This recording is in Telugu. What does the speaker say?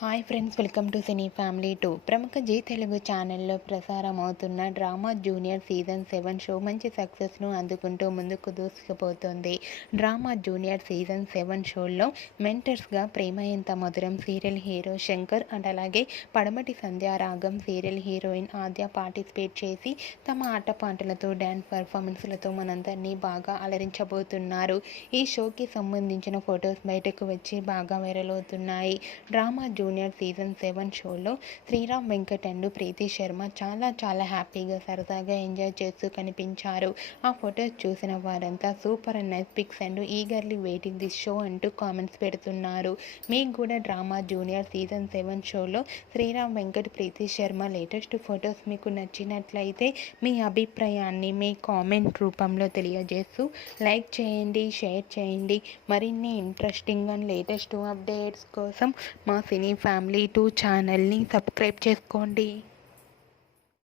Hi friends, welcome to cine family 2. ప్రముఖ జీ తెలుగు ఛానల్లో ప్రసారం అవుతున్న డ్రామా జూనియర్ సీజన్ 7 షో మంచి సక్సెస్ను అందుకుంటూ ముందుకు దూసుకుపోతుంది. డ్రామా జూనియర్ సీజన్ 7 షోలో మెంటర్స్గా ప్రేమ ఎంత మధురం సీరియల్ హీరో శంకర్ అండ్ అలాగే పడమటి సంధ్యారాగం సీరియల్ హీరోయిన్ ఆద్య పార్టిసిపేట్ చేసి తమ ఆటపాటలతో డ్యాన్స్ పర్ఫార్మెన్స్లతో మనందరినీ బాగా అలరించబోతున్నారు. ఈ షోకి సంబంధించిన ఫొటోస్ బయటకు వచ్చి బాగా వైరల్ అవుతున్నాయి. డ్రామా జూనియర్ సీజన్ 7 షోలో శ్రీరామ్ వెంకట్ అండ్ ప్రీతి శర్మ చాలా హ్యాపీగా సరదాగా ఎంజాయ్ చేస్తూ కనిపించారు. ఆ ఫొటోస్ చూసిన వారంతా super and nice pics and eagerly waiting this show అంటూ కామెంట్స్ పెడుతున్నారు. మీకు కూడా డ్రామా జూనియర్ సీజన్ 7 షోలో శ్రీరామ్ వెంకట్ ప్రీతి శర్మ లేటెస్ట్ ఫొటోస్ మీకు నచ్చినట్లయితే మీ అభిప్రాయాన్ని మీ కామెంట్ రూపంలో తెలియజేస్తూ లైక్ చేయండి, షేర్ చేయండి. మరిన్ని ఇంట్రెస్టింగ్ అండ్ లేటెస్ట్ అప్డేట్స్ కోసం మా సినీ ఫ్యామిలీ 2 ఛానల్ని సబ్స్క్రైబ్ చేసుకోండి.